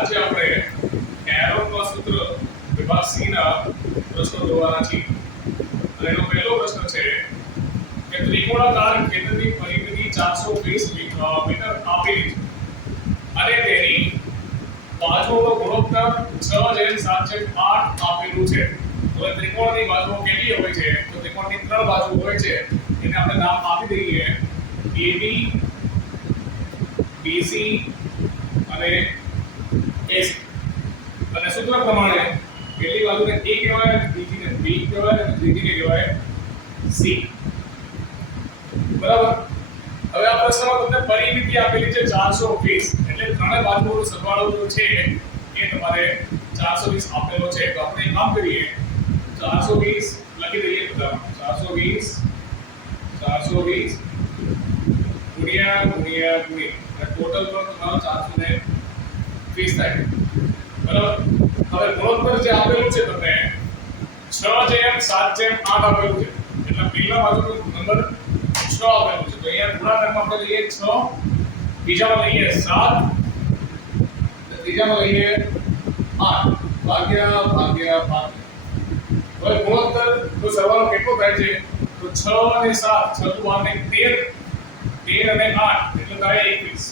આજે આપણે એરોનના સૂત્ર વિભાગ સી ના પ્રશ્નો જોવાના છીએ. અને એનો પહેલો પ્રશ્ન છે કે ત્રિકોણાકાર કેન્દ્રની પરિમિતિ 420 મીટર આપેલી છે અને તેની બાજુઓનો ગુણોત્તર 6:7:8 આપેલું છે. હવે ત્રિકોણની બાજુઓ કેટલી હોય છે? તો ત્રિકોણની 3 બાજુ હોય છે. એને આપણે નામ આપી દઈએ AB, BC અને AC. અને સૂત્ર પ્રમાણે પહેલી બાજુને A કહેવાય, બીજીને B કહેવાય અને ત્રીજીને કહેવાય C. બરાબર. હવે આ પ્રશ્નમાં તમને પરિમિતિ આપેલી છે 420, એટલે ત્રણે બાજુઓનો સરવાળો જો છે એ તમારે 420 આપેલો છે. તો આપણે એક કામ કરીએ, 420 લખી દઈએ બધા. 420 ગુણ્યા ટોટલ પર તમારો 420 થાય. બરાબર. હવે ગુણોત્તર જે આપેલું છે તમને 6:7:8 આપેલું છે. એટલે પહેલા બાજુનો નંબર 6 આપેલું છે. તો અહીંયા ગુણાકારમાં આપણે લઈએ 6, બીજામાં લઈએ 7, ત્રીજામાં લઈએ 8 ભાગ્યા. હવે ગુણોત્તર નો સરવાળો કેટલો થાય છે? તો 6 અને 7, 6 * 12 13 અને 8 એટલે થાય 21.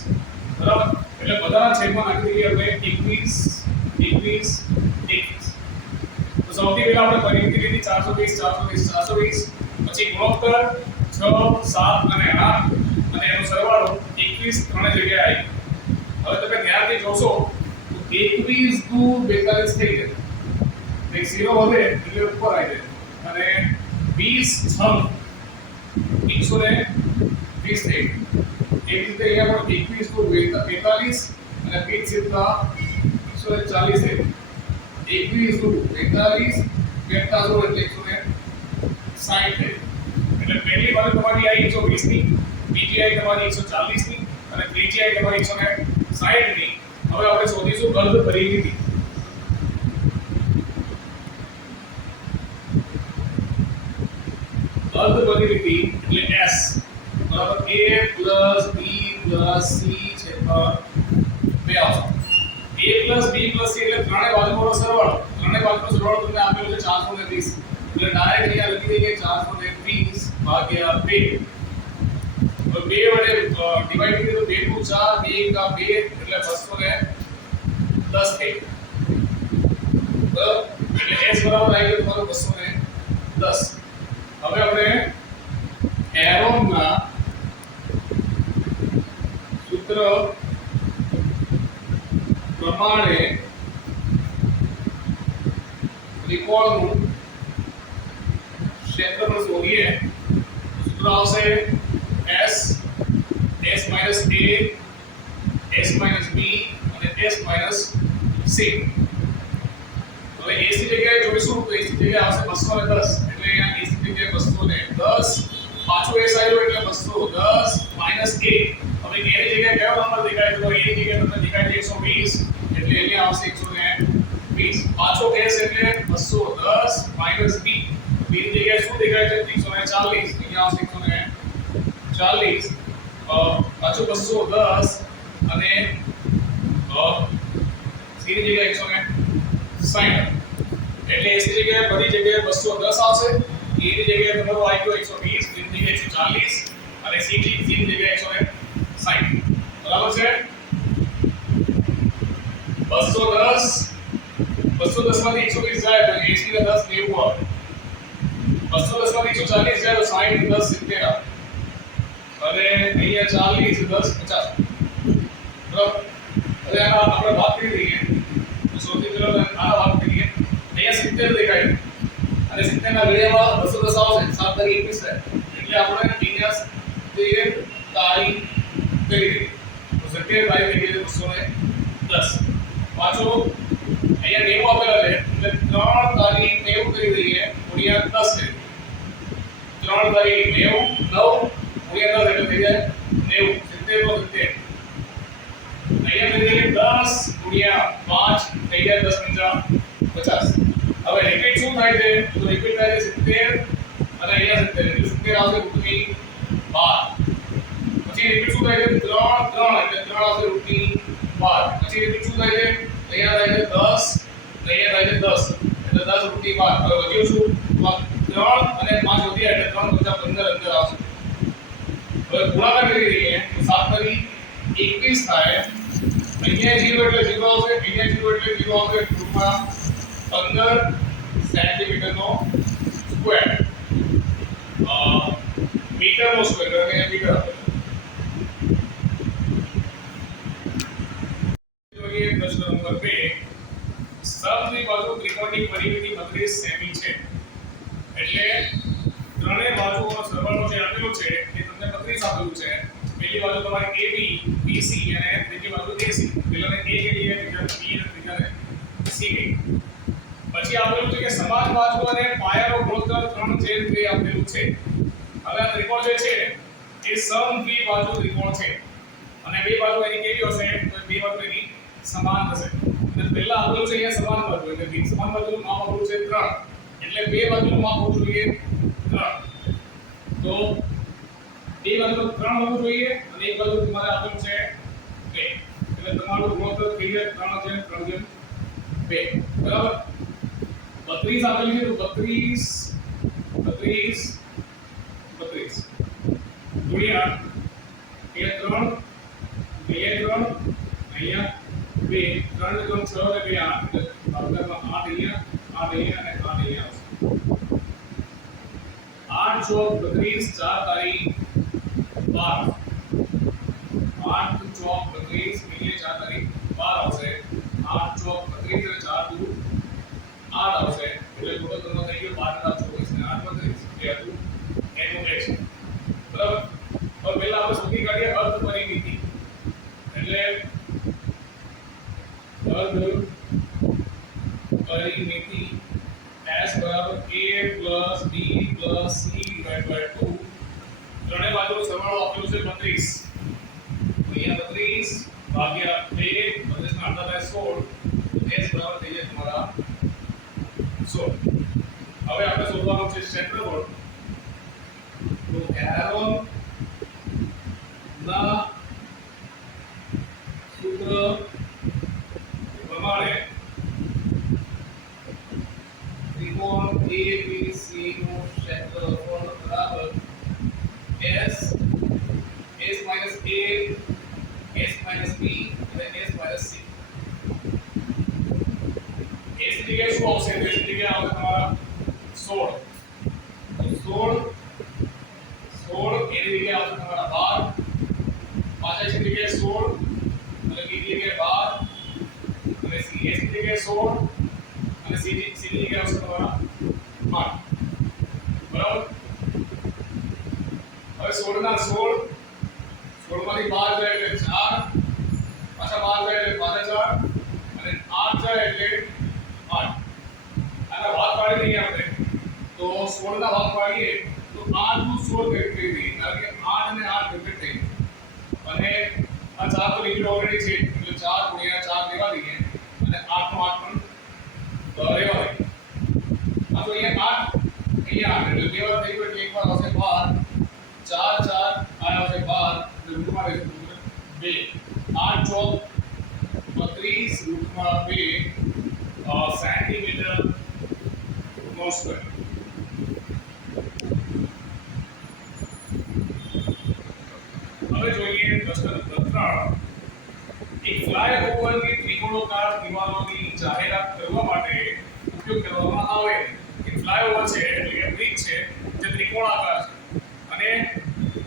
બરાબર. એટલે બધાના છેદમાં નાખી દઈએ આપણે 21. તો સૌથી પહેલા આપણે પરિમિતિ લીધી 420, પછી ગુણોત્તર 6, 7 અને 8 અને એનો સરવાળો 21 ત્રણે જગ્યાએ આવી. હવે તમે ધ્યાનથી જોશો તો 21 * 42 થઈ જાય. એક 0 વધે એટલે ઉપર આવી જાય અને 20 6 120 થઈ. એ રીતે અહીંયા પણ 21 * 42 અને 20 સીધા 140 થઈ. 21 * 42 એટલે 160 થઈ. એટલે પહેલી બાજુ તમારી આવી 120 ની, બીજી આવી તમારી 140 ની અને ત્રીજી આવી તમારી 160 ની. હવે આપણે શોધીશું અર્ધ પરિમિતિ. અર્ધ પરિમિતિ એટલે S બરાબર A + B + C છેદમાં 2 આવશે. A + B + C એટલે ત્રણે બાજુઓનો સરવાળો. ત્રણે બાજુનો સરવાળો તમને આપેલો છે 420. એટલે ડાયરેક્ટ અહીંયા લખી દઈએ 420 ભાગ્યા 2. તો 2 વડે ડિવાઈડ કરીએ તો 2 * 4 2 * 2 એટલે 210 થઈ. બરાબર. એટલે S બરાબર આવી ગયો તમારો 210. હવે આપણે એરોનના સૂત્ર પ્રમાણે ત્રિકોણનું ક્ષેત્રફળ શોધીએ. સૂત્ર આવશે S - A, S - B અને S - C. હવે AC જગ્યાએ જોઈશું તો AC જગ્યાએ આવશે 210. એટલે અહીંયા AC જગ્યાએ 210, પાછો S આવ્યો એટલે 210 - A. હવે A ની જગ્યાએ કયો નંબર દેખાય? તો A ની જગ્યાએ તમને દેખાય છે 120, એટલે અહીંયા આવશે 120. પાછો S એટલે 210 - B. B ની જગ્યાએ શું દેખાય છે? 340, અહીંયા આવશે 140. પાછો 210 અને C ની જગ્યાએ 160. એટલે AC જગ્યાએ બધી જગ્યાએ 210 આવશે. A ની જગ્યાએ તમારો આવી ગયો 120, B ની જગ્યાએ 140 અને C ની જગ્યાએ 160. બરાબર છે? 210 માંથી 120 જાય તો 80 ને 10 90 આવે. 210 માંથી 140 જાય તો 60 ને 10 70 આવે. અને અહીંયા 40 10 50. બરાબર. હવે આપણે વાત કરી દઈએ તો સૌથી પહેલા આ વાત કરીએ. અહીંયા 70 દેખાય અને 70 ના ઘડિયામાં 210 આવશે. 7 તારીખ 21 થાય. એટલે આપણે અહીંયા તે તારીખ કરી દઈએ. તો 70 તારીખ થઈ ગઈ 210. પાછો અહીંયા 90 આપેલા છે એટલે 3 તારીખ 90 કરી દઈએ ગુણ્યા 10 કરી. 3 તારીખ 90 9 ગુણ્યા 10 એટલે થઈ જાય 90. 70 અહીંયા થઈ જાય 10 ગુણ્યા 5 થઈ જાય 10 × 50. હવે રિપીટ શું થાય છે? તો રિપીટ થાય છે 70 અને અહીંયા 70 એટલે 70 આવશે રૂટની 12. પછી રિપીટ શું થાય છે? 3 3 એટલે 3 આવશે રૂટની 12. પછી રિપીટ શું થાય છે? અહીંયા થાય છે 10, અહીંયા થાય છે 10, એટલે 10 રૂટી 12. હવે વધ્યું શું? 3 અને 5 વધ્યા એટલે 3 + 15 અંદર આવશે. હવે ગુણાકાર કરી દઈએ તો 7 તરી 21 થાય. અહીંયા 0 એટલે 0 આવશે, અહીંયા 0 એટલે 0 આવશે. ટૂંકમાં 15 સેન્ટીમીટરનો સ્ક્વેર. મીટરનો સ્ક્વેર એટલે મીટર આપે. જોઈએ પ્રશ્ન નંબર 2. સમદ્વિબાજુ ત્રિકોણની પરિમિતિ 32 સેમી છે. એટલે ત્રણેય બાજુઓનો સરવાળો જે આપેલો છે એ તમને 32 આપેલું છે. પહેલી બાજુ તમારી AB, BC અને ત્રીજી બાજુ AC. પહેલાને A કે લઈએ, બીજાને B અને ત્રીજાને C કે. પછી આપેલું છે કે સમાન બાજુ અને પાયાનો ગુણોત્તર 3/2 આપેલું છે. હવે આ ત્રિકોણ જે છે એ સમદ્વિબાજુ ત્રિકોણ છે અને બે બાજુ એની કેવી હશે? તો બે બાજુ એની સમાન હશે. અને પહેલા આપેલું છે અહીંયા સમાન બાજુ એટલે સમાન બાજુનું માપ આપેલું છે 3 એટલે બે બાજુનું માપ હોવું જોઈએ 3. તો બે બાજુનું 3 હોવું જોઈએ અને એક બાજુ તમારે આપેલું છે 2 એટલે તમારું ગુણોત્તર થઈ જાય 3/3/2. બરાબર. 32 આપેલું છે તો 32 ગુણ્યા અહીંયા 3 અહીંયા 2 3 ને 3 6 ને 2 8 એટલે 8 અહીંયા 8 અહીંયા અને 8 અહીંયા આવશે. 8 ચોક 32 4 તારીખ 12 8 ચોક 32 અહીંયા 4 તારીખ 12 આવશે. 8 ચોક 32 અને 4 દૂર 8 આવશે એટલે ટોટલ તમને થઈ ગયો 12 24 ને 8 32 એ હતું એનું x. બરાબર. હવે પહેલા આપણે શોધી કાઢીએ અર્ધ પરિમિતિ. એટલે અર્ધ પરિમિતિ s બરાબર a plus b plus c divided by 2. ત્રણેય બાજુનો સરવાળો આપેલો છે 32. અહીંયા 32 ભાગ્યા 2 32 ના અડધા થાય 16 s બરાબર થઈ જાય તમારા 16. હવે આપણે શોધવાનું છે ક્ષેત્રફળ. તો એરોન ના સૂત્ર પ્રમાણે ત્રિકોણ ABC નું ક્ષેત્રફળ બરાબર s minus a s minus b અને s minus c. s ની જગ્યાએ શું આવશે? તો s ની જગ્યાએ આવશે તમારા 16. તો 16 એની જગ્યાએ આવશે તમારા 12. પાછળ ની જગ્યાએ 16 અને b ની જગ્યાએ 12 અને c s ની જગ્યાએ 16 અને c ની જગ્યાએ આવશે તમારા 8. બરાબર. હવે 16 ના 16 માંથી 12 જાય એટલે 4 પાછા 12 જાય એટલે પાછા 4 અને 8 જાય એટલે 8. આના ભાગ પાડી દઈએ આપણે તો 16 ના ભાગ પાડીએ તો 8 નું 16 ભેગું થઈ ગઈ કારણ કે 8 અને 8 ભેગું થઈ અને આ 4 તો લિમિટ ઓલરેડી છે એટલે 4 ગુણ્યા 4 લેવા દઈએ અને 8 નો 8 પણ લેવા દઈએ. આ તો અહીંયા 8 એટલે બે વાર થઈ ગયું એટલે એક વાર આવશે 12 4 4 આ આવશે 12 એટલે રૂટમાં રહેશે 2 8 ચોક 32 રૂટમાં 2 સેન્ટીમીટર નો સ્ક્વેર. હવે જોઈએ પ્રશ્ન નંબર 3. એક ફ્લાયઓવરની ત્રિકોણાકાર દિવાલોની જાહેરાત કરવા માટે ઉપયોગ કરવામાં આવે. એક ફ્લાયઓવર છે એટલે કે બ્રિજ છે જે ત્રિકોણાકાર છે અને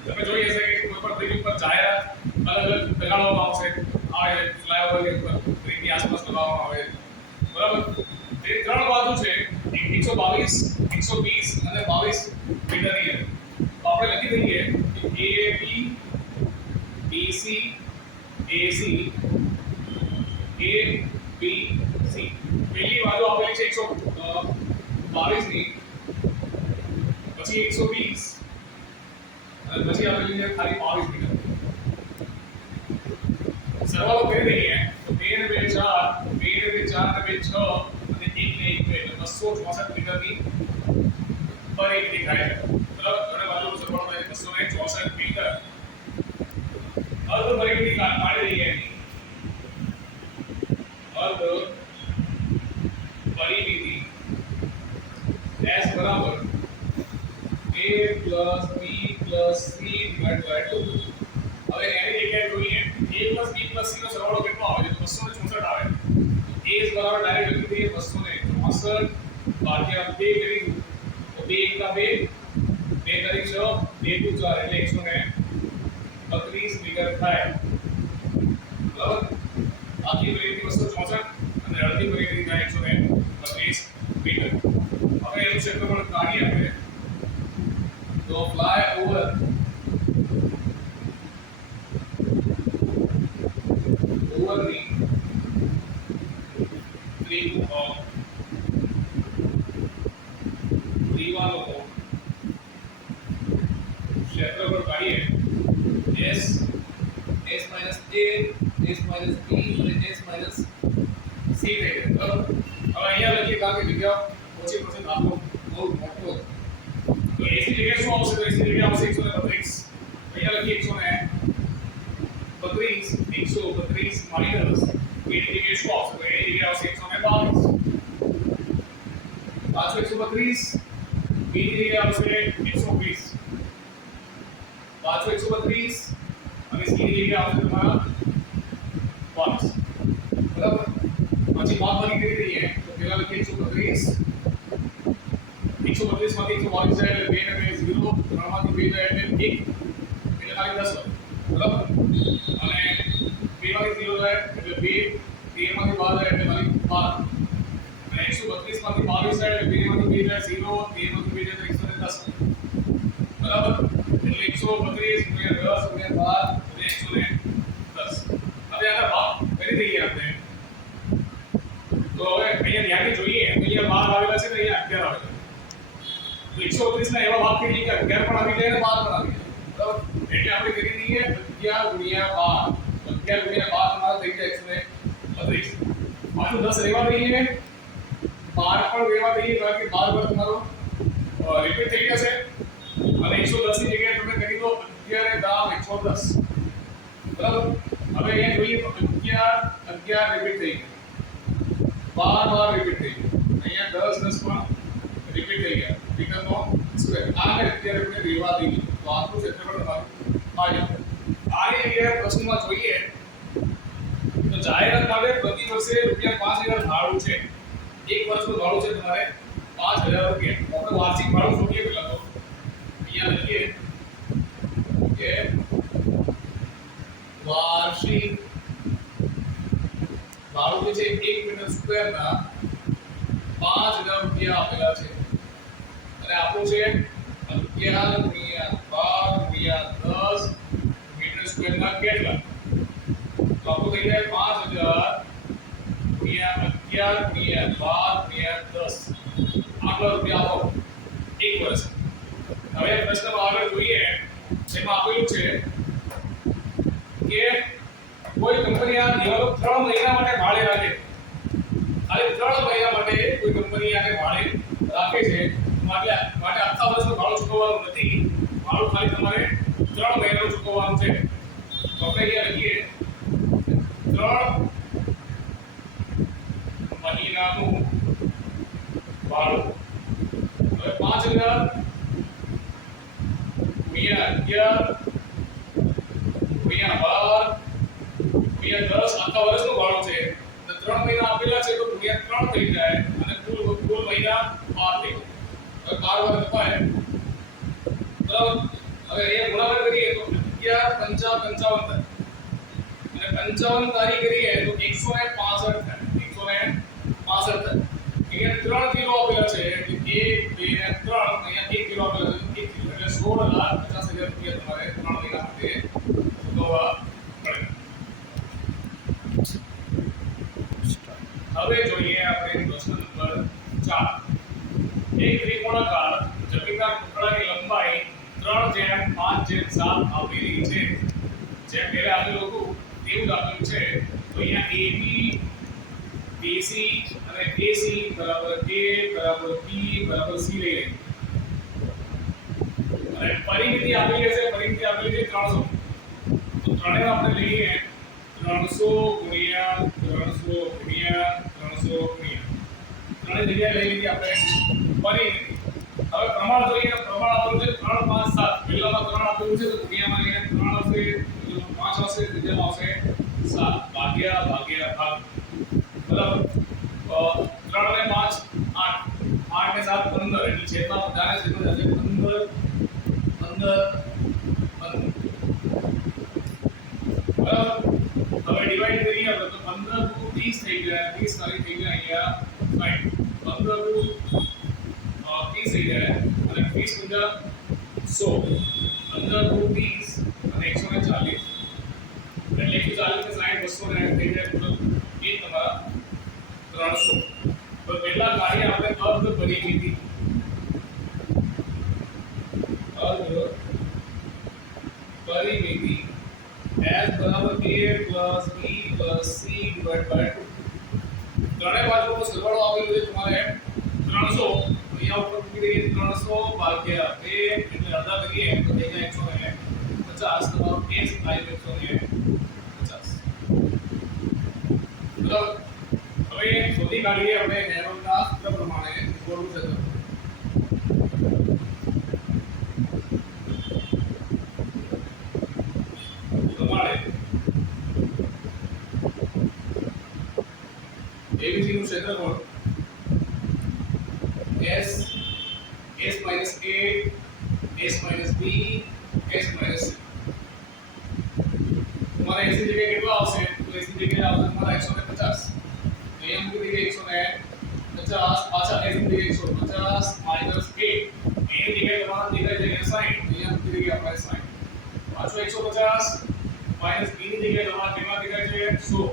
તમે જોઈ હશે કે કોઈ પણ બ્રિજ ઉપર જાહેરાત અલગ અલગ લગાડવામાં આવશે. આ ફ્લાયઓવરની ઉપર બ્રિજની આસપાસ લગાવવામાં આવે. બરાબર. તે ત્રણ બાજુ છે 122 120 અને 22 મીટરની. આપણે લખી દઈએ કે AB BC AC ABC. પહેલી બાજુ આપેલી છે 122 ની પછી 120 અને પછી આપેલી છે ખાલી 22 મીટર. સરવાળો કરી દઈએ તો 2 ને 2 4 2 ને 2 4 ને 2 6 અને 1 ને 1 2 એટલે 264 મીટરની પરિમિતિ થાય છે. બરાબર. ત્રણે બાજુનો સરવાળો થાય 264 મીટર. અર્ધ પરિમિતિ કાઢી દઈએ. અર્ધ a + b + c નો સરવાળો કેટલો આવે છે? 264 આવે. a is બરાબર ડાયરેક્ટ લખી દઈએ 264 ભાગ્યા 2 કરી તો 2 * 2 2 તારીખ 6 2 * 4 એટલે 132 મીટર થાય. બરાબર? આખી પરિમિતિ 264 અને અડધી પરિમિતિ થાય 132 મીટર. હવે એનું ક્ષેત્રફળ કાઢીએ આપણે. તો ફ્લાય ઓવર ની દીવાલો ક્ષેત્રફળ કાઢીએ s s - a s - b અને s - c થઈ ગયું. બરાબર? હવે અહીંયા લખીએ કારણ કે જગ્યા ઓછી પડશે દાખલો બહુ મોટો. તો a ની જગ્યાએ શું આવશે? તો a ની જગ્યાએ આવશે 132. અહીંયા લખીએ 132 માઈનસ a ની જગ્યાએ શું આવશે? તો a ની જગ્યાએ આવશે 122. પાછો 132 b ની જગ્યાએ આવશે 120. પાછો 132 અને c ની જગ્યાએ આવશે તમારા 22. બરાબર? પછી ભાગવાની કરી દઈએ તો પહેલા લખીએ 132 132 માંથી 122 જાય એટલે 2 ને 0 3 માંથી 2 જાય એટલે 1 એટલે ખાલી 10 હોય. બરાબર? અને 2 માંથી 0 જાય એટલે 2 13 માંથી 12 જાય એટલે ખાલી 12 અને 132 માંથી 22 જાય એટલે 2 માંથી 2 જાય 0 13 માંથી 2 જાય એટલે 110. બરાબર? એટલે 132 * 10 * 12 એટલે 110. હવે આના ભાગ કરી દઈએ આપણે. તો હવે અહીંયા ધ્યાનથી જોઈએ અહીંયા 12 આવેલા છે ને અહીંયા 11 આવેલા છે. તો 132 ના એવા ભાગ કરીએ કે 11 પણ આવી જાય અને 12 પણ આવી જાય. બરાબર? એટલે આપણે કરી દઈએ 11 * 12 11 * 12 તમારા થઈ જાય 132. પાછું 10 રહેવા દઈએ 12 પણ રહેવા દઈએ કારણ કે 12 પર તમારો રિપીટ થઈ જશે અને 110 ની જગ્યાએ તમે કરી દો 11 * 110. બરાબર? હવે અહીંયા જોઈએ તો 11 રિપીટ થઈ ગયું 12 રિપીટ થઈ ગયું અહીંયા 10 પણ રિપીટ થઈ ગયા વિકલ્પનો સ્ક્વેર આને અત્યારે આપણે રહેવા દઈએ તો આટલું ક્ષેત્રફળ તમારું આવી જાય. આની જગ્યાએ પ્રશ્નમાં જોઈએ તો જાહેરાત માટે પ્રતિ વર્ષે ₹5000 ભાડું છે. એક વર્ષનું ભાડું છે તમારે ₹5000. આપણે વાર્ષિક ભાડું શોધીએ પહેલા તો અહીંયા લખીએ કે વાર્ષિક ભાડું જે છે 1 મીટર સ્ક્વેરના ₹5000 આપેલા છે અને આપણું છે 11 * 12 * 10 મીટર સ્ક્વેરના કેટલા? તો આપણું થઈ જાય 5000 * 11 * 12 * 10 આટલા રૂપિયા આપો એક વર્ષ. હવે પ્રશ્નમાં આગળ જોઈએ એમાં આપેલું છે કે કોઈ કંપની આ દિવાલો 3 મહિના માટે ભાડે રાખે. ખાલી 3 મહિના માટે કોઈ કંપની આને ભાડે રાખે છે. માટે આખા વર્ષનું ભાડું ચૂકવવાનું નથી. ભાડું ખાલી તમારે 3 મહિનાનું ચૂકવવાનું છે. તો આપણે અહીંયા લખીએ 3 મહિનાનું ભાડું. હવે 5000 * 11 * 12 * 10 આખા વર્ષનું ભાડું છે. તો 3 મહિના આપેલા છે તો × 3 થઈ જાય અને કુલ મહિના 12 થઈ જાય. હવે 12 વાર કપાય. બરાબર? હવે અહીંયા ગુણાકાર કરીએ તો 11 * 5 = 55 થાય. અને 55 તારીખ કરીએ તો 165 થાય. 165 થાય. અહીંયા 3 કિલો આપેલા છે એટલે 1 2 અને 3 અહીંયા 1 કિલો આપેલા છે 1 કિલો એટલે 16,50,000 તમારે 3 મહિના માટે ચૂકવવા પડે. હવે જોઈએ આપણે પ્રશ્ન નંબર 4. એક ત્રિકોણાકાર જમીનના ટુકડાની લંબાઈ 3/5/7 આપેલી છે. જે પહેલા આપેલું હતું એવું જ આપેલું છે. તો અહીંયા AB BC અને AC બરાબર A બરાબર B બરાબર C લઈ લઈએ. અને પરિમિતિ આપેલી છે 300. તો ત્રણેય આપણે લઈએ 300 ગુણ્યા 300 ગુણ્યા 300 ગુણ્યા ત્રણેય જગ્યાએ લઈ લીધી આપણે પરિમિતિ. હવે પ્રમાણ જોઈએ પ્રમાણ આપેલું છે 3 5 7. પહેલામાં 3 આપેલું છે તો ગુણ્યામાં લઈને 3 આવશે 5 5 આવશે ત્રિજ્યામાં આવશે 7 ભાગ્યા ભાગ્યા ભાગ બરાબર 3 અને 5 8 8 ને 7 15 એટલે છેદમાં બધાને છેદમાં જશે 15 બરાબર હવે ડિવાઈડ કરીએ આપણે તો 15 * 30 થઈ ગયા 30 તારીખ થઈ ગયા અહીંયા 15 * 30 થઈ ગયા અને 20 * 100 15 * 30 અને 140 એટલે 140 ને 60 290 થઈ જાય તો એ તમારા 300 તો પહેલા કાર્ય આપણે અર્ધ પરિમિતિ s બરાબર a plus b plus c divided by 2 ત્રણે બાજુનો સરવાળો આપેલો છે તમારે 300 અહીંયા ઉપર મૂકી દઈએ 300 ભાગ્યા 2 એટલે અડધા કરીએ તો થઈ જાય 150 તમારો s થાય 150 બરાબર હવે શોધી કાઢીએ આપણે હેરોલ્ડના સૂત્ર પ્રમાણે ગોળનું ક્ષેત્રફળ ABC નું ક્ષેત્રફળ S S minus A S minus B S minus C તમારે AC જગ્યાએ કેટલા આવશે તો AC જગ્યાએ આવશે તમારા 150 તો એમ મૂકી દઈએ 150 પાછા AC જગ્યાએ 150 minus A A જગ્યાએ તમારા દેખાય છે 60 તો અહીંયા મૂકી દઈએ આપણે 60 પાછો 150 minus B ની જગ્યાએ તમારા કેટલા દેખાય છે 100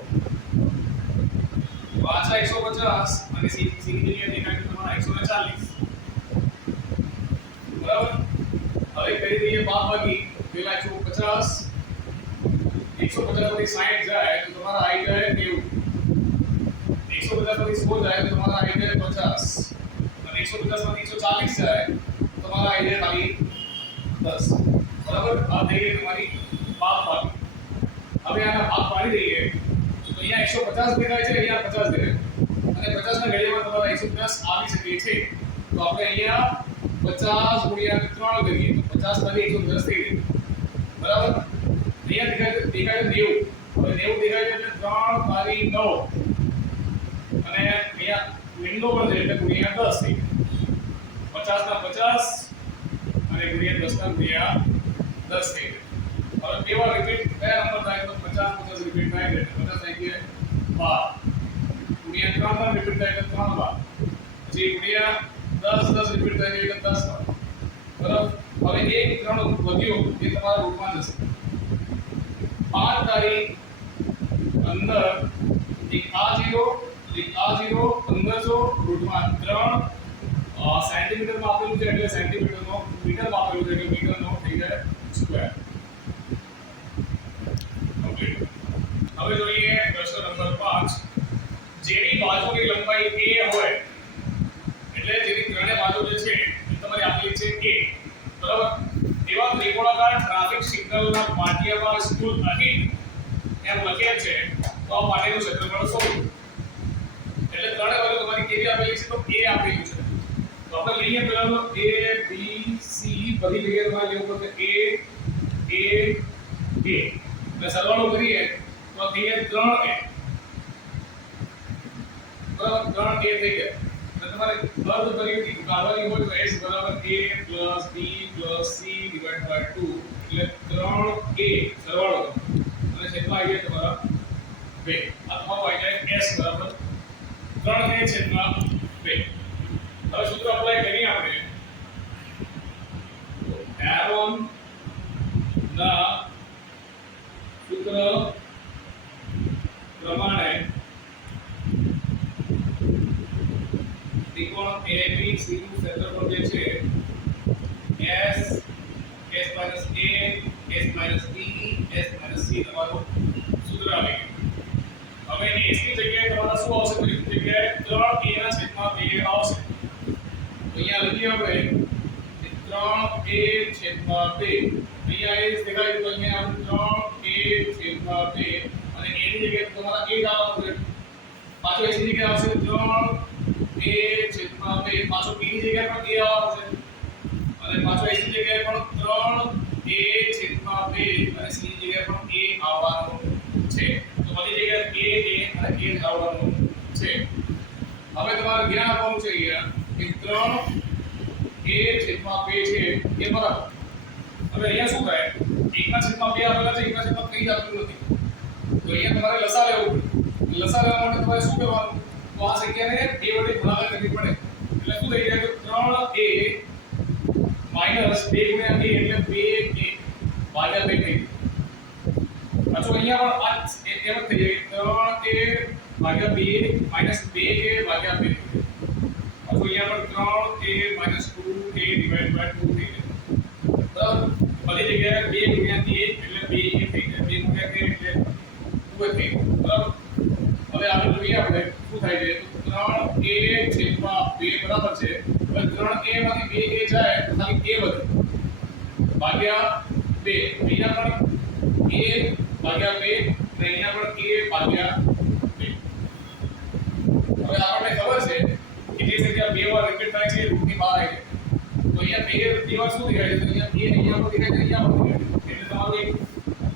પાછા 150 અને C ની જગ્યાએ દેખાય છે તમારા 140 બરાબર હવે કરી દઈએ બાદબાકી પેલા 150 150 માંથી 60 જાય તો તમારા આવી જાય 90 150 માંથી 100 જાય તો તમારા આવી જાય 50 અને 150 માંથી 140 જાય તો તમારા આવી જાય ખાલી 10 બરાબર આ થઈ ગઈ તમારી બાદબાકી હવે આના ભાગ પાડી દઈએ તો અહીંયા 150 દેખાય છે અહીંયા 50 દેખાય અને 50 ના ઘડિયામાં તમારા 110 આવી શકે છે તો આપણે અહીંયા 50 ગુણ્યા 3 કરીએ તો 50 માંથી 110 થઈ ગયું બરાબર અહીંયા દેખાય 90 હવે 90 દેખાય છે એટલે 3 * 9 અને અહીંયા વિન્ડો પર છે એટલે ગુણ્યા 10 થઈ ગયું 50 ના 50 અને ગુણ્યા 10 ના ગુણ્યા 10 થઈ ગયું હવે બે વાર રિપીટ કયા નંબર થાય તો 50 50 રિપીટ થાય એટલે 50 થઈ ગયા 12 ગુણ્યા 3 વાર રિપીટ થાય એટલે 3 વાર પછી ગુણ્યા 10 10 રિપીટ થાય એટલે 10 વાર બરાબર હવે એક 3 વધ્યો એ તમારા રૂપમાં જશે 5 તારીખ અંદર એક આ 0 અંદર જો રૂટમાં 3 સેન્ટીમીટર માં આપેલું છે એટલે સેન્ટીમીટર નો મીટર માં આપેલું છે એટલે મીટર નો થઈ જાય સ્ક્વેર હવે જોઈએ પ્રશ્ન નંબર 5 જેની બાજુની લંબાઈ a હોય એટલે જેની ત્રણે બાજુ જે છે એ તમારી આપેલી છે a બરાબર એવા ત્રિકોણાકાર ટ્રાફિક સિગ્નલના પાટિયામાં સ્કૂલ અહીં એમ લખેલ છે તો આ પાટિયાનું ક્ષેત્રફળ શોધો એટલે ત્રણે બાજુ તમારી કેવી આપેલી છે તો a આપેલી છે તો આપણે લઈએ પહેલા તો a b c બધી જગ્યાએ તમારે લેવું પડશે a એટલે સરવાળો કરીએ તો થઈ જાય 3a બરાબર 3a થઈ ગયા એટલે તમારે અર્ધ પરિમિતિ કાઢવાની હોય તો s બરાબર a plus b plus c divided by 2 એટલે 3a સરવાળો અને છેદમાં આવી જાય તમારા 2 અથવા આવી જાય s બરાબર 3a છેદમાં 2 હવે સૂત્ર અપ્લાય કરીએ આપણે એરોન ના સૂત્ર પ્રમાણે ત્રિકોણ ABC નું ક્ષેત્રફળ જે છે S S - A S - B S - C તમારું સૂત્ર આવી ગયું હવે S ની જગ્યાએ તમારા શું આવશે તો એની જગ્યાએ 3a ના છેદમાં 2 આવશે તો અહીંયા લખીએ આપણે 3a છેદમાં 2 અહીંયા s દેખાય તો અહીંયા આપણે 3a છેદમાં 2 અને a ની જગ્યાએ તમારા 1 આવવાનું છે પાછો s ની જગ્યાએ આવશે 3a છેદમાં 2 પાછો b ની જગ્યાએ પણ a આવવાનું છે અને પાછો s ની જગ્યાએ પણ 3a છેદમાં 2 અને c ની જગ્યાએ પણ a આવવાનું છે. તો બધી જગ્યાએ a અને a જ આવવાનું છે. હવે તમારે ધ્યાન આપવાનું છે અહીંયા કે 3a છેદમાં 2 છે એ બરાબર. હવે અહીંયા શું થાય, 1 ના છેદમાં 2 આપેલા છે, 1 ના છેદમાં 3 આપેલું નથી. તો અહીંયા તમારે લસા લેવું પડે. લસા લેવા માટે તમારે શું કરવાનું, તો આ સંખ્યાને 2 વડે ગુણાકાર કરવી પડે. એટલે શું થઈ જાય, તો 3a માઈનસ 2 ગુણ્યા a એટલે 2a ભાગ્યા 2 થઈ જાય. પાછું અહીંયા પણ આ એમ જ થઈ જાય, 3a ભાગ્યા 2 માઈનસ 2a ભાગ્યા 2. પાછું અહીંયા પણ 3a minus 2a divide by 2 થઈ જાય. બરાબર, બધી જગ્યાએ 2 ગુણ્યા 2 એટલે 2a થઈ જાય, 2 ગુણ્યા 2 એટલે 2 થઈ જાય. બરાબર, હવે આગળ જોઈએ આપણે શું થાય છે, તો 3a છેદમાં 2 બરાબર છે. હવે 3a માંથી 2a જાય તો ખાલી a વધે ભાગ્યા 2. અહીંયા પણ a ભાગ્યા 2 અને અહીંયા પણ a ભાગ્યા 2. હવે આપણને ખબર છે કે જે સંખ્યા 2 વાર રિપીટ થાય છે રૂટની બહાર આવી જાય. તો અહીંયા 2 વાર શું દેખાય છે, તો અહીંયા a અહીંયા પર દેખાય છે, અહીંયા પર દેખાય છે. એટલે તમારું એક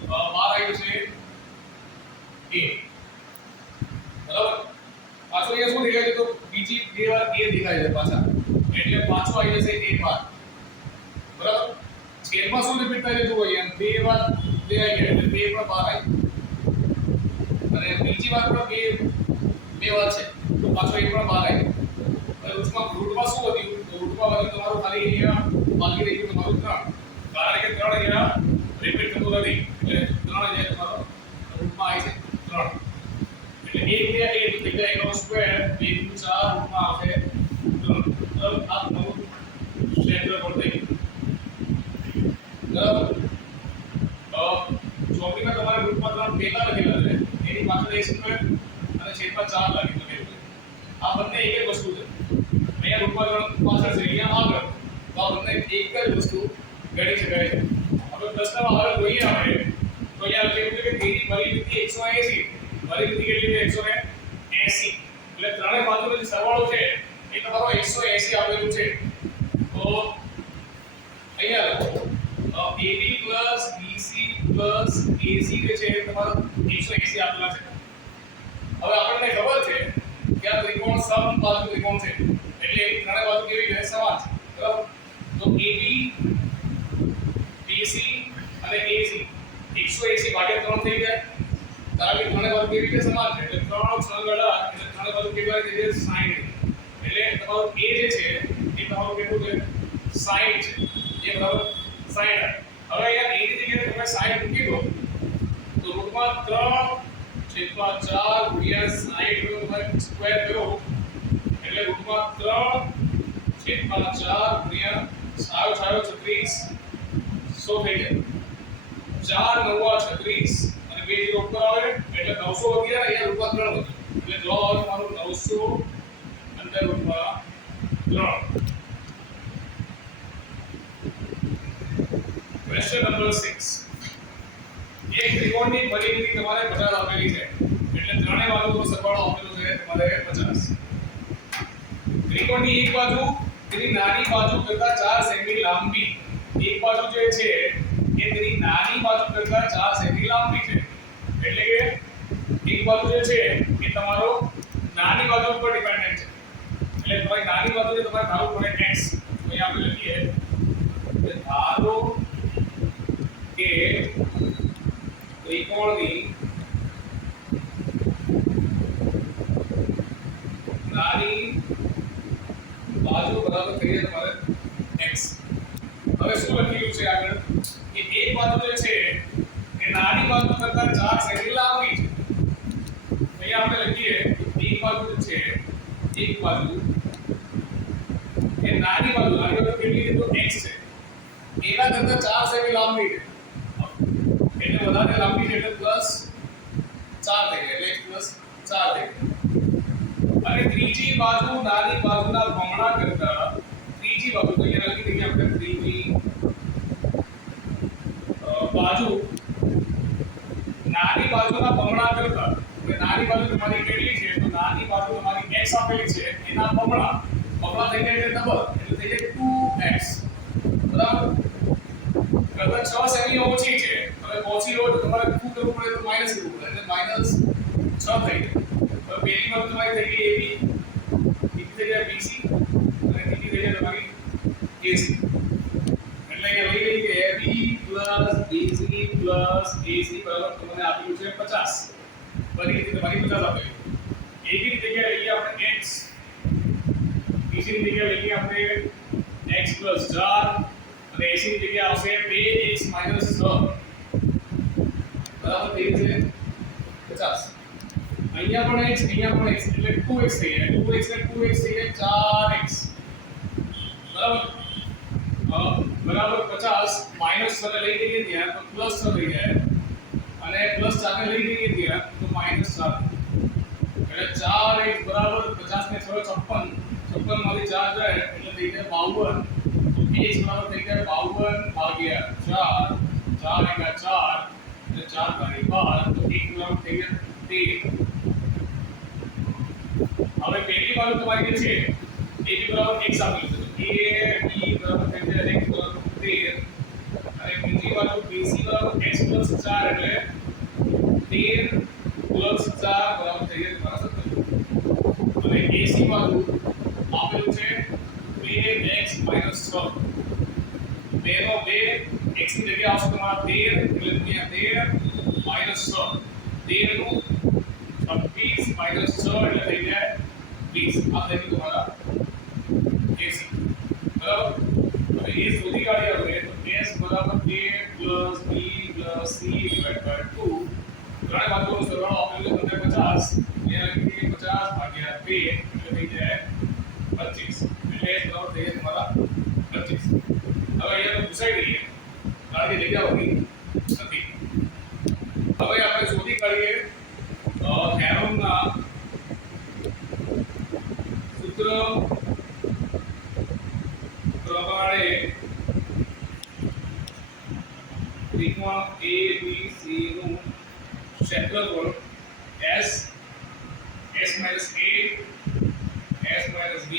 બહાર આવ્યું છે a. બરાબર, પાછો અહીંયા શું દેખાય છે, તો બીજી 2 વાર a દેખાય છે પાછા, એટલે પાછો આવી જશે a બાર. બરાબર, છેદમાં શું રિપીટ થાય છે જુઓ, અહીંયા 2 વાર દેખાય છે એટલે 2 પણ બહાર આવી, અને બીજી વાર પણ 2 વાર છે તો પાછો 1 પણ બહાર આવી. હવે રૂટમાં શું વધ્યું, તો રૂટમાં વધ્યું તમારું ખાલી અહીંયા બાકી રહી ગયું તમારું 3, કારણ કે 3 અહીંયા રિપીટ થતું નથી, એટલે 3 અહીંયા તમારો રૂટમાં આવી છે 3. એટલે 1 ગુણ્યા 1 એટલે કે એનો સ્ક્વેર 2 * 4 રૂટમાં આવશે 3. બરાબર, આ તમારું ક્ષેત્રફળ થઈ ગયું. બરાબર, ચોકડીમાં તમારે રૂટમાં 3 પેલા લખેલા છે, એની પાછળ a સ્ક્વેર અને છેદમાં 4 લખેલું છે. આ બંને એક જ વસ્તુ છે. અહીંયા રૂટમાં 3 પાછળ છે, અહીંયા આગળ, તો આ બંને એક જ વસ્તુ ગણી શકાય છે. હવે પ્રશ્નમાં આગળ જોઈએ આપણે, તો અહીંયા લખેલું છે કે તેની પરિમિતિ 180. પરિમિતિ કેટલી છે, 180. એટલે ત્રણેય બાજુનો જે સરવાળો છે એ તમારો 180 આવેલું છે. તો અહીંયા લખો AB plus BC plus AC જે છે એ તમારો 180 આપેલા છે. હવે આપણને ખબર છે કે આ ત્રિકોણ સમબાજુ ત્રિકોણ છે, એટલે એની ત્રણેય બાજુ કેવી છે, સમાન છે. બરાબર, તો AB BC અને AC 180 ભાગ્યા 3 થઈ જાય, કારણ કે ત્રણેય બાજુ કેવી છે, સમાન છે. એટલે 3 6 ગણા એટલે ત્રણેય બાજુ કેવી થઈ જાય, 60. એટલે તમારું A જે છે એ તમારું કેટલું છે, 60 છે. એ બરાબર 60. હવે અહીંયા a ની જગ્યાએ તમે 60 મૂકી દો તો રૂટમાં 3/4 ગુણ્યા 60 નો તમે સ્ક્વેર કરો એટલે રૂટમાં 3/4 ગુણ્યા 36 સો થઈ જાય. 4 9 36 અને 2 0 ઉપર આવે એટલે 900 વધી ગયા. અહીંયા રૂટમાં 3 વધી એટલે જવાબ આવે તમારું 900 અંદર રૂટમાં 3. Question number 6. એક ત્રિકોણની પરિમિતિ તમારે 50 આપેલી છે, એટલે ત્રણેય બાજુનો સરવાળો આપેલો છે તમારે 50. ત્રિકોણની એક બાજુ તેની નાની બાજુ કરતાં 4 સેમી લાંબી, એક બાજુ જે છે એ તેની નાની બાજુ કરતાં 4 સેમી લાંબી છે. એટલે કે એક બાજુ જે છે એ તમારો નાની બાજુ ઉપર ડિપેન્ડન્ટ છે. એટલે તમારી નાની બાજુને તમારે ધારવું પડે x. તો અહીંયા આપણે લખીએ કે ધારો કે ત્રિકોણની નાની બાજુ બરાબર થઈ જાય તમારે x. હવે શું લખેલું છે આગળ કે એક બાજુ જે છે એ નાની બાજુ કરતાં 4 સેમી લાંબી છે. અહીંયા આપણે લખીએ કે એક બાજુ છે, એક બાજુ એ નાની બાજુ કેટલી છે, તો x છે, એના કરતાં 4 સેમી લાંબી છે. એટલે વધારે લાંબી છે એટલે પ્લસ 4 થઈ જાય, એટલે x પ્લસ 4 થઈ જાય. અને ત્રીજી બાજુ નાની બાજુના બમણા કરતા ત્રીજી બાજુ તો અહીંયા લખી દઈએ આપણે ત્રીજી બાજુ નાની બાજુના બમણા કરતા, એટલે નાની બાજુ તમારી કેટલી છે, તો નાની બાજુ તમારી x આપેલી છે એના બમણા થઈ જાય એટલે ડબલ, એટલે થઈ જાય 2x. બરાબર, કરતા 6 સેમી ઓછી છે. હવે ઓછી લો તો તમારે 2 કરવું પડે તો માઈનસ કરવું પડે એટલે માઈનસ 6 થઈ ગયું. હવે પહેલી બાજુ તમારી થઈ ગઈ AB, બીજી થઈ જાય BC અને ત્રીજી થઈ જાય તમારી AC. એટલે અહીંયા લઈ લઈએ કે AB BC AC બરાબર તમને આપેલું છે 50. બધી રીતે તમારી 50 આપેલી. AB ની જગ્યાએ લઈએ આપણે x, BC ની જગ્યાએ લઈએ આપણે x 4 અને AC ની જગ્યાએ આવશે 2x 6 બરાબર થઈ છે 50. અહીંયા પણ x એટલે 2x થઈ જાય 2x ને 2x થઈ જાય 4x બરાબર. બરાબર 50 માઈનસ 6 લઈ જઈએ ત્યાં તો પ્લસ 6 થઈ જાય અને પ્લસ 4 ને લઈ જઈએ ત્યાં તો માઈનસ 4 એટલે 4x બરાબર 50 ને 6 56 માંથી 4 જાય એટલે થઈ જાય 52. તો x બરાબર થઈ જાય 52 ભાગ્યા 4 4 એકા 4 એટલે 4 તારી 12 તો x બરાબર થઈ જાય 13. હવે પહેલી બાજુ તમારી જે છે AB બરાબર x આપેલું છે તો AB બરાબર થઈ જાય x બરાબર 13 અને બીજી બાજુ BC બરાબર x 4 એટલે 13 4 બરાબર થઈ જાય તમારા 17 અને AC બાજુ આપેલું છે 2x 6 2 નો 2 x ની જગ્યાએ આવશે તમારા 13 એટલે ગુણ્યા 13 6 13 નું 26 6 એટલે થઈ જાય 20. આ થઈ ગયું તમારા AC બરાબર. હવે એ શોધી કાઢીએ આપણે તો s બરાબર a b c / 2 ત્રણ બાજુનો સરવાળો આપેલો તમને 50 અહીંયા લખી 50 ભાગ્યા 2 એટલે થઈ જાય 25 એટલે s બરાબર થઈ જાય તમારા 25. હવે અહીંયા તો પૂછાઈ દઈએ કારણ કે જગ્યા હોતી નથી. હવે આપણે શોધી કાઢીએ થેરોમના સૂત્ર પ્રમાણે ત્રિકોણ ABC નું ક્ષેત્રફળ S S - A S - B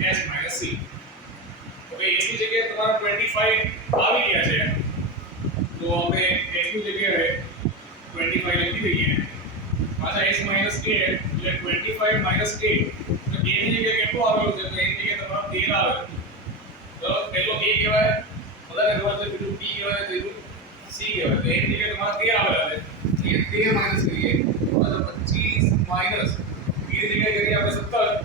S - C. હવે S ની જગ્યાએ તમારા 25 આવી ગયા છે તો આપણે S ની જગ્યાએ 25 લખી દઈએ. પાછા S - A એટલે 25 - 8 તો A ની જગ્યાએ કેટલું આવેલું છે તો એની જગ્યાએ તમારો 13 આવે. તો પહેલો A કહેવાય, બધાને ખબર છે બીજું B કહેવાય, ત્રીજું C કહેવાય. તો એની જગ્યાએ તમારા 13 આવેલા છે. એ 13 માઈનસ કરીએ તો 25 માઈનસ B ની જગ્યાએ કરીએ આપણે 17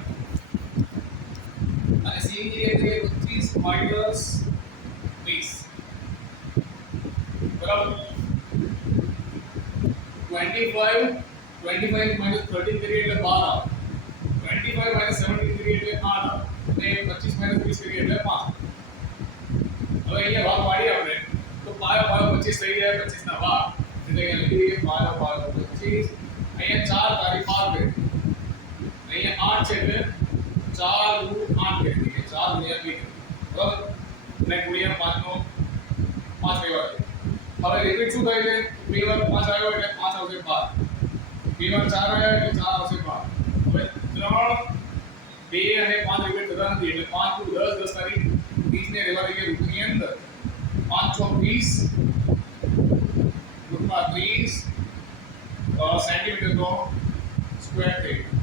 અને C ની જગ્યાએ કરીએ 25 માઈનસ 20 બરાબર. 25 માઈનસ 13 કરીએ એટલે 12 આવે. 25 માઈનસ 17 કરીએ એટલે 8 આવે. અને 25 માઈનસ 20 કરીએ એટલે 5. હવે અહીંયા ભાગ પાડીએ આપણે તો 5 25 થઈ જાય 25 ના ભાગ એટલે અહીંયા લખી દઈએ 5 25. અહીંયા 4 તારી 12 કરી દઈએ. અહીંયા 8 છે એટલે 4 * 8 કરી દઈએ. 4 * 2 બરાબર અને ગુણ્યા 5 નો 5 કહેવાય. હવે રિપીટ શું થાય છે? 2 વાર 5 આવ્યો એટલે 5 આવશે 12. 2 વાર 4 આવ્યા એટલે 4 આવશે 12. હવે 3 2 અને 5 રિપીટ થતા નથી એટલે 5 * 10 10 તારી 20 ને રહેવા દઈએ રૂટની અંદર. 5 * 20 રૂટમાં 30 સેન્ટીમીટર નો સ્ક્વેર થઈ ગયો.